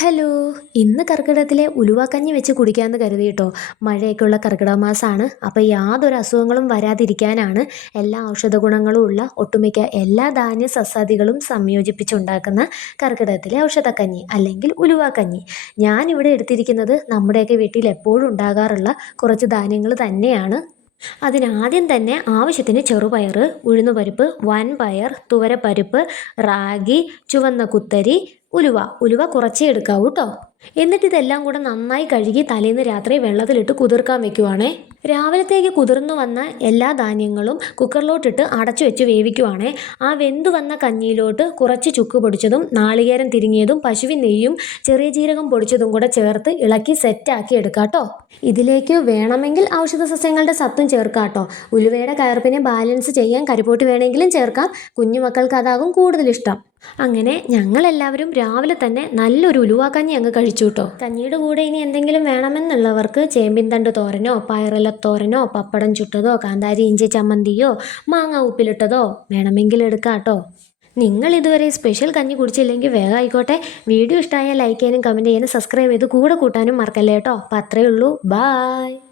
Hello. ഇന്ന് കർക്കിടകത്തിലെ ഉലുവാക്കഞ്ഞി വെച്ച് കുടിക്കാമെന്ന് കരുതി കേട്ടോ. മഴയൊക്കെയുള്ള കർക്കിടക മാസമാണ്. അപ്പോൾ യാതൊരു അസുഖങ്ങളും വരാതിരിക്കാനാണ് എല്ലാ ഔഷധ ഗുണങ്ങളും ഉള്ള ഒട്ടുമിക്ക എല്ലാ ധാന്യ സസ്യാദികളും സംയോജിപ്പിച്ചുണ്ടാക്കുന്ന കർക്കിടകത്തിലെ ഔഷധക്കഞ്ഞി അല്ലെങ്കിൽ ഉലുവാക്കഞ്ഞി. ഞാനിവിടെ എടുത്തിരിക്കുന്നത് നമ്മുടെയൊക്കെ വീട്ടിൽ എപ്പോഴും ഉണ്ടാകാറുള്ള കുറച്ച് ധാന്യങ്ങൾ തന്നെയാണ്. അതിനാദ്യം തന്നെ ആവശ്യത്തിന് ചെറുപയർ, ഉഴുന്നുപരിപ്പ്, വൻപയർ, തുവരപ്പരിപ്പ്, റാഗി, ചുവന്ന കുത്തരി, ഉലുവ കുറച്ചേ എടുക്കാവൂ കേട്ടോ. എന്നിട്ട് ഇതെല്ലാം കൂടെ നന്നായി കഴുകി തലേന്ന് രാത്രി വെള്ളത്തിലിട്ട് കുതിർക്കാൻ വെക്കുവാണേ. രാവിലത്തേക്ക് കുതിർന്നു വന്ന എല്ലാ ധാന്യങ്ങളും കുക്കറിലോട്ടിട്ട് അടച്ചു വെച്ച് വേവിക്കുവാണേ. ആ വെന്തു വന്ന കഞ്ഞിയിലോട്ട് കുറച്ച് ചുക്ക് പൊടിച്ചതും നാളികേരം തിരിങ്ങിയതും പശുവിൻ നെയ്യും ചെറിയ ജീരകം പൊടിച്ചതും കൂടെ ചേർത്ത് ഇളക്കി സെറ്റാക്കി എടുക്കാം കേട്ടോ. ഇതിലേക്ക് വേണമെങ്കിൽ ഔഷധ സസ്യങ്ങളുടെ സത്തും ചേർക്കാം കേട്ടോ. ഉലുവയുടെ കയർപ്പിനെ ബാലൻസ് ചെയ്യാൻ കരിപ്പോട്ടി വേണമെങ്കിലും ചേർക്കാം. കുഞ്ഞുമക്കൾക്ക് അതാകും കൂടുതൽ ഇഷ്ടം. അങ്ങനെ ഞങ്ങളെല്ലാവരും രാവിലെ തന്നെ നല്ലൊരു ഉലുവാക്കഞ്ഞി അങ്ങ് കഴിച്ചു കേട്ടോ. കഞ്ഞിയുടെ കൂടെ ഇനി എന്തെങ്കിലും വേണമെന്നുള്ളവർക്ക് ചേമ്പിൻ തണ്ട് തോരനോ പയറിലത്തോരനോ പപ്പടം ചുട്ടതോ കാന്താരി ഇഞ്ചി ചമ്മന്തിയോ മാങ്ങ ഉപ്പിലിട്ടതോ വേണമെങ്കിൽ എടുക്കാം കേട്ടോ. നിങ്ങൾ ഇതുവരെ സ്പെഷ്യൽ കഞ്ഞി കുടിച്ചില്ലെങ്കിൽ വേഗം ആയിക്കോട്ടെ. വീഡിയോ ഇഷ്ടമായാൽ ലൈക്ക് ചെയ്യാനും കമൻറ്റ് ചെയ്യാനും സബ്സ്ക്രൈബ് ചെയ്ത് കൂടെ കൂട്ടാനും മറക്കല്ലേ കേട്ടോ. അപ്പം അത്രയേ ഉള്ളൂ. ബായ്.